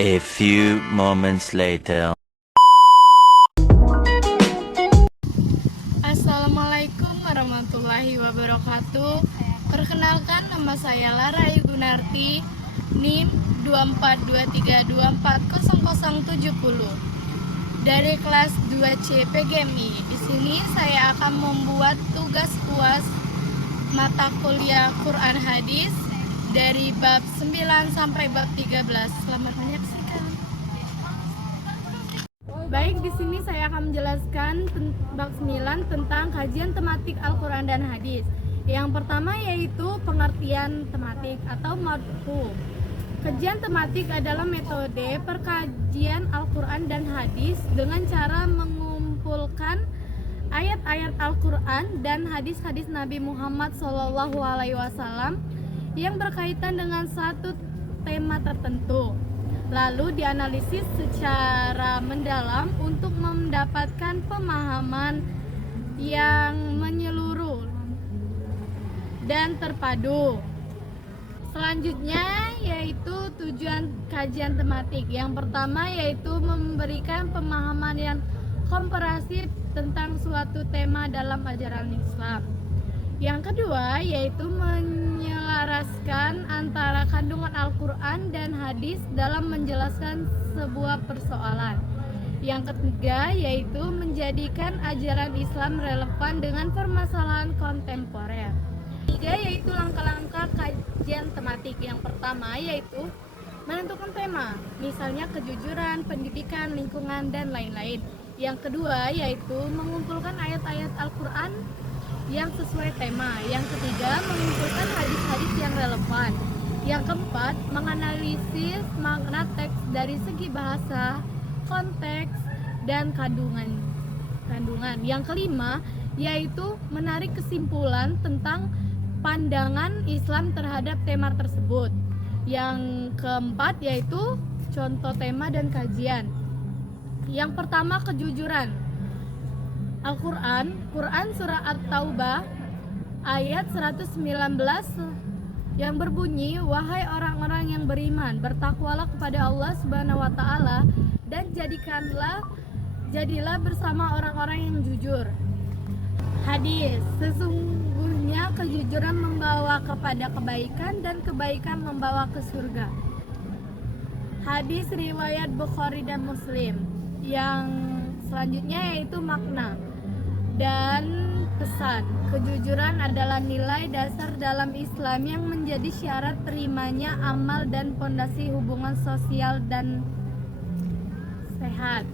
A few moments later. Assalamualaikum warahmatullahi wabarakatuh. Perkenalkan, nama saya Lara Gunarti, NIM 2423240070 dari kelas 2C PGMI. Di sini saya akan membuat tugas UAS mata kuliah Quran Hadis dari bab 9 sampai bab 13. Selamat menyaksikan. Baik, di sini saya akan menjelaskan bab 9 tentang kajian tematik Al-Quran dan Hadis. Yang pertama yaitu pengertian tematik atau madhu. Kajian tematik adalah metode perkajian Al-Quran dan Hadis dengan cara mengumpulkan ayat-ayat Al-Quran dan hadis-hadis Nabi Muhammad SAW yang berkaitan dengan satu tema tertentu, lalu dianalisis secara mendalam untuk mendapatkan pemahaman yang menyeluruh dan terpadu. Selanjutnya yaitu tujuan kajian tematik. Yang pertama yaitu memberikan pemahaman yang komprehensif tentang suatu tema dalam ajaran Islam. Yang kedua yaitu menyelaraskan antara kandungan Al-Quran dan hadis dalam menjelaskan sebuah persoalan. Yang ketiga yaitu menjadikan ajaran Islam relevan dengan permasalahan kontemporer. Tiga yaitu langkah-langkah kajian tematik. Yang pertama yaitu menentukan tema, misalnya kejujuran, pendidikan, lingkungan, dan lain-lain. Yang kedua yaitu mengumpulkan ayat-ayat Al-Quran yang sesuai tema. Yang ketiga, mengumpulkan hadis-hadis yang relevan. Yang keempat, menganalisis makna teks dari segi bahasa, konteks, dan kandungan. Yang kelima, yaitu menarik kesimpulan tentang pandangan Islam terhadap tema tersebut. Yang keempat, yaitu contoh tema dan kajian. Yang pertama, kejujuran. Al-Quran, surah At-Taubah ayat 119 yang berbunyi, wahai orang-orang yang beriman, bertakwalah kepada Allah Subhanahu wa taala dan jadilah bersama orang-orang yang jujur. Hadis, sesungguhnya kejujuran membawa kepada kebaikan dan kebaikan membawa ke surga. Hadis riwayat Bukhari dan Muslim. Yang selanjutnya yaitu makna dan pesan. Kejujuran adalah nilai dasar dalam Islam yang menjadi syarat terimanya amal dan fondasi hubungan sosial dan sehat.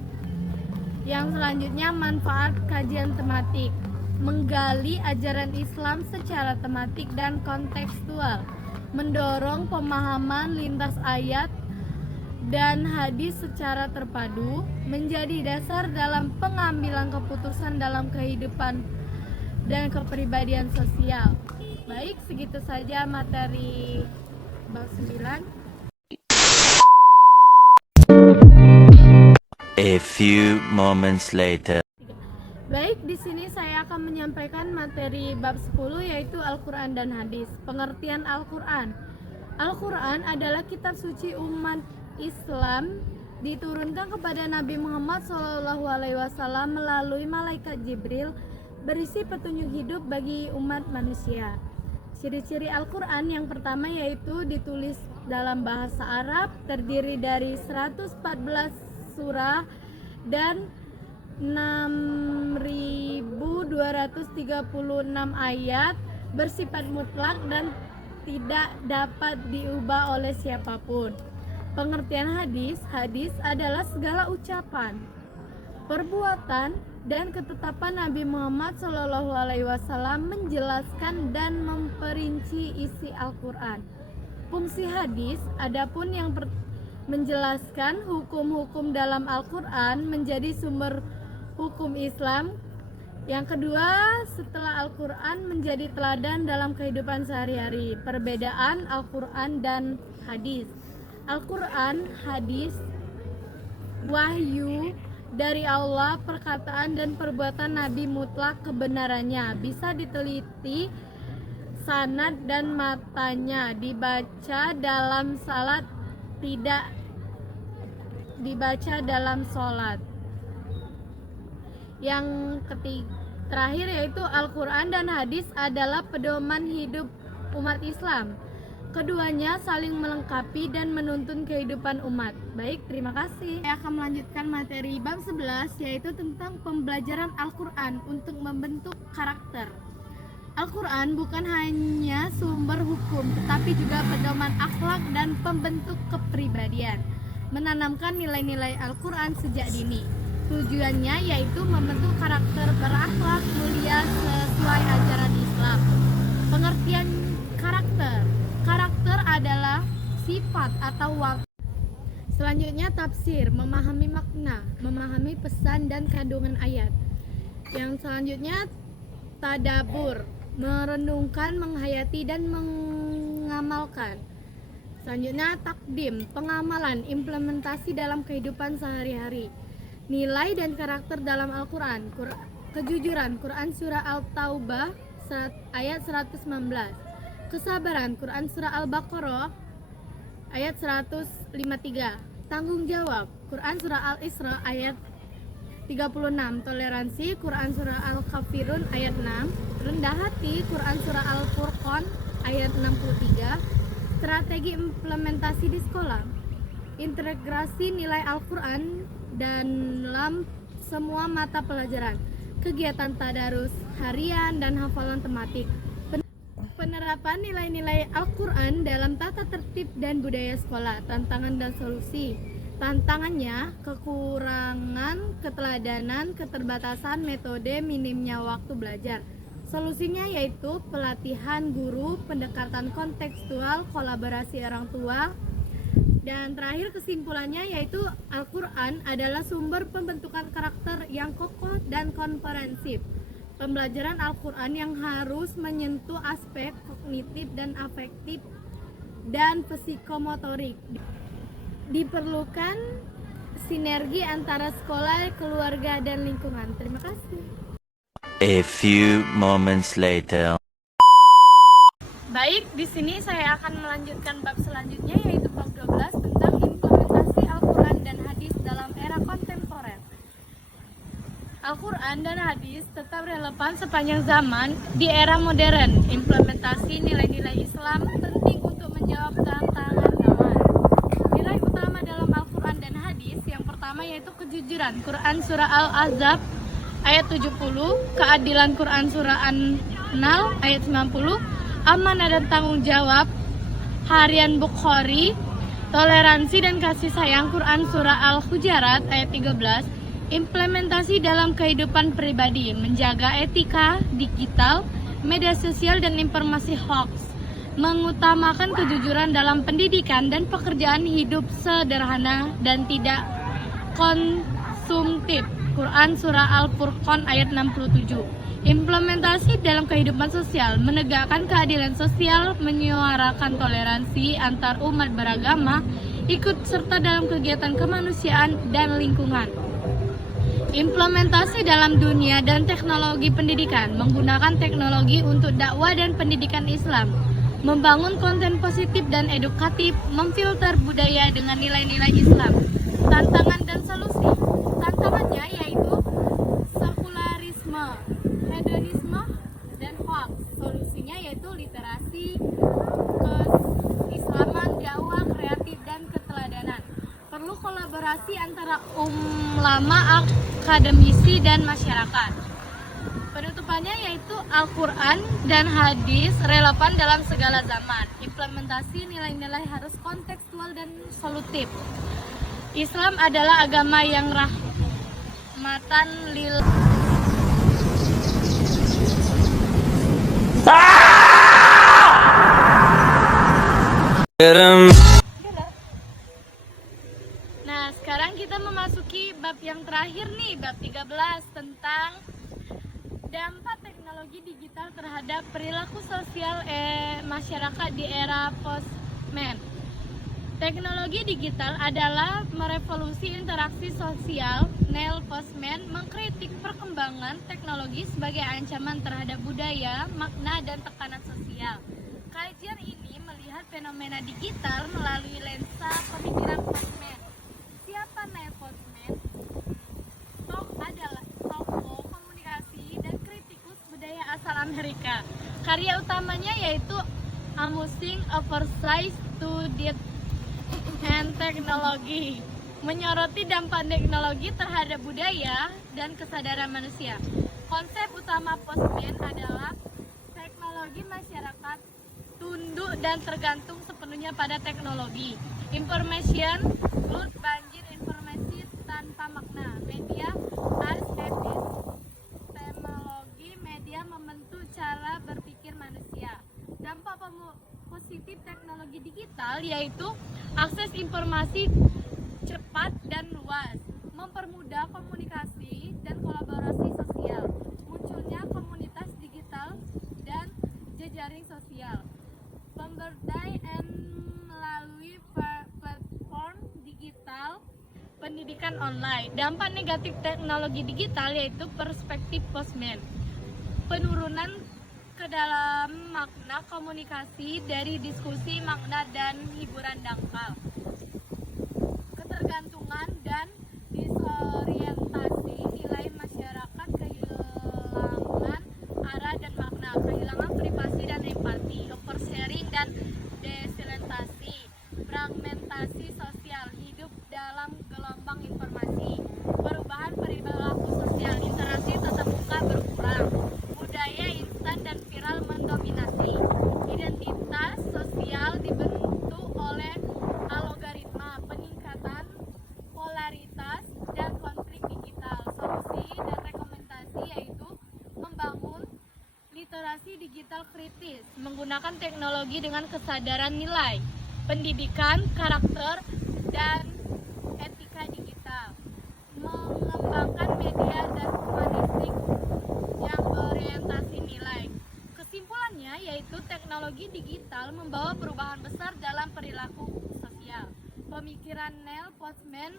Yang selanjutnya manfaat kajian tematik. Menggali ajaran Islam secara tematik dan kontekstual, mendorong pemahaman lintas ayat dan hadis secara terpadu, menjadi dasar dalam pengambilan keputusan dalam kehidupan dan kepribadian sosial. Baik, segitu saja materi bab 9. A few moments later. Baik, di sini saya akan menyampaikan materi bab 10 yaitu Al-Quran dan Hadis. Pengertian Al-Quran. Al-Quran adalah kitab suci umat Islam, diturunkan kepada Nabi Muhammad SAW melalui malaikat Jibril, berisi petunjuk hidup bagi umat manusia. Ciri-ciri Al-Quran yang pertama yaitu ditulis dalam bahasa Arab, terdiri dari 114 surah dan 6.236 ayat, bersifat mutlak dan tidak dapat diubah oleh siapapun. Pengertian hadis. Hadis adalah segala ucapan, perbuatan, dan ketetapan Nabi Muhammad SAW menjelaskan dan memperinci isi Al-Quran. Fungsi hadis adapun yang menjelaskan hukum-hukum dalam Al-Quran menjadi sumber hukum Islam. Yang kedua, setelah Al-Quran menjadi teladan dalam kehidupan sehari-hari. Perbedaan Al-Quran dan hadis. Al-Quran, hadis, wahyu dari Allah, perkataan dan perbuatan Nabi mutlak kebenarannya, bisa diteliti sanad dan matanya, dibaca dalam salat tidak dibaca dalam sholat. Yang terakhir yaitu Al-Quran dan hadis adalah pedoman hidup umat Islam. Keduanya saling melengkapi dan menuntun kehidupan umat. Baik, terima kasih. Saya akan melanjutkan materi bab 11, yaitu tentang pembelajaran Al-Quran untuk membentuk karakter. Al-Quran bukan hanya sumber hukum, tetapi juga pedoman akhlak dan pembentuk kepribadian. Menanamkan nilai-nilai Al-Quran sejak dini. Tujuannya yaitu membentuk karakter berakhlak mulia sesuai ajaran Islam. Pengertian karakter. Karakter adalah sifat atau watak. Selanjutnya tafsir, memahami makna, memahami pesan dan kandungan ayat. Yang selanjutnya tadabur, merenungkan, menghayati dan mengamalkan. Selanjutnya takdim, pengamalan, implementasi dalam kehidupan sehari-hari. Nilai dan karakter dalam Al-Quran. Kejujuran, Quran surah Al-Taubah ayat 119. Kesabaran, Quran surah Al-Baqarah ayat 153. Tanggung jawab, Quran surah Al-Isra ayat 36. Toleransi, Quran surah Al-Kafirun ayat 6. Rendah hati, Quran surah Al-Furqan ayat 63. Strategi implementasi di sekolah. Integrasi nilai Al-Quran dalam semua mata pelajaran. Kegiatan tadarus harian dan hafalan tematik. Penerapan nilai-nilai Al-Quran dalam tata tertib dan budaya sekolah. Tantangan dan solusi. Tantangannya, kekurangan keteladanan, keterbatasan metode, minimnya waktu belajar. Solusinya yaitu pelatihan guru, pendekatan kontekstual, kolaborasi orang tua. Dan terakhir kesimpulannya yaitu Al-Quran adalah sumber pembentukan karakter yang kokoh dan komprehensif. Pembelajaran Al-Quran yang harus menyentuh aspek kognitif dan afektif dan psikomotorik. Diperlukan sinergi antara sekolah, keluarga, dan lingkungan. Terima kasih. A few moments later. Baik, di sini saya akan melanjutkan bab selanjutnya yaitu bab 12 tentang implementasi Al-Quran dan hadis dalam era kontemporer. Al-Quran dan hadis tetap relevan sepanjang zaman di era modern. Implementasi nilai-nilai Islam penting untuk menjawab tantangan zaman. Nilai utama dalam Al-Quran dan hadis yang pertama yaitu kejujuran. Quran surah Al-Ahzab ayat 70, keadilan Quran surah An-Nahl ayat 90, amanah dan tanggung jawab harian Bukhari, toleransi dan kasih sayang Quran surah Al-Hujarat ayat 13. Implementasi dalam kehidupan pribadi, menjaga etika digital, media sosial dan informasi hoax, mengutamakan kejujuran dalam pendidikan dan pekerjaan, hidup sederhana dan tidak konsumtif. Quran surah Al-Furqan ayat 67. Implementasi dalam kehidupan sosial, menegakkan keadilan sosial, menyuarakan toleransi antar umat beragama, ikut serta dalam kegiatan kemanusiaan dan lingkungan. Implementasi dalam dunia dan teknologi pendidikan, menggunakan teknologi untuk dakwah dan pendidikan Islam, membangun konten positif dan edukatif, memfilter budaya dengan nilai-nilai Islam. Tantangan dan solusi. Tantangannya yaitu sekularisme, hedonisme, dan hoax. Solusinya yaitu literasi, keislaman, dakwah, kreatif, dan keteladanan. Perlu kolaborasi antara ulama, akademisi, dan masyarakat. Penutupannya yaitu Al-Quran dan hadis relevan dalam segala zaman. Implementasi nilai-nilai harus kontekstual dan solutif. Islam adalah agama yang rahmatan lil. Nah, sekarang kita memasuki bab yang terakhir nih, bab 13 tentang dampak teknologi digital terhadap perilaku sosial masyarakat di era postman. Teknologi digital adalah merevolusi interaksi sosial. Neil Postman mengkritik perkembangan teknologi sebagai ancaman terhadap budaya, makna, dan tekanan sosial. Kajian ini melihat fenomena digital melalui lensa pemikiran Postman. Siapa Postman adalah tokoh komunikasi dan kritikus budaya asal Amerika. Karya utamanya yaitu Amusing Oversized Studied and Technology, menyoroti dampak teknologi terhadap budaya dan kesadaran manusia. Konsep utama Postman adalah teknologi masyarakat tunduk dan tergantung sepenuhnya pada teknologi. Information flood, banjir informasi tanpa makna. Media as epistemologi, media membentuk cara berpikir manusia. Dampak positif teknologi digital yaitu akses informasi cepat dan luas, mempermudah komunikasi dan kolaborasi sosial, munculnya komunitas digital dan jejaring sosial, pemberdayaan melalui platform digital, pendidikan online. Dampak negatif teknologi digital yaitu perspektif Postman, penurunan ke dalam makna komunikasi dari diskusi, makna, dan hiburan dangkal, ketergantungan dan disorientasi, nilai masyarakat kehilangan arah dan makna, kehilangan privasi dan empati, oversharing dan desorientasi, fragmentasi sosial, hidup dalam gelombang informasi, perubahan perilaku sosial, interaksi tatap muka berkurang, budaya instan dan viral mendominasi, identitas sosial dibentuk oleh algoritma, peningkatan polaritas dan konflik digital. Solusi dan rekomendasi yaitu membangun literasi digital kritis, menggunakan teknologi dengan kesadaran nilai, pendidikan, karakter, dan etika digital, mengembangkan media dan humanistik yang berorientasi nilai. Kesimpulannya yaitu teknologi digital membawa perubahan besar dalam perilaku sosial. Pemikiran Neil Postman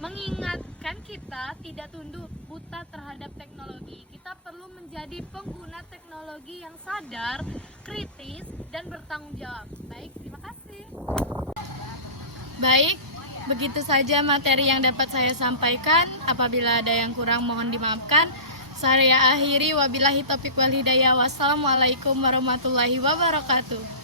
mengingatkan kita tidak tunduk buta terhadap teknologi. Kita perlu menjadi pengguna teknologi yang sadar, kritis, dan bertanggung jawab. Baik, terima kasih. Baik, begitu saja materi yang dapat saya sampaikan. Apabila ada yang kurang mohon dimaafkan. Saya akhiri, wabillahi taufiq wal hidayah. Wassalamualaikum warahmatullahi wabarakatuh.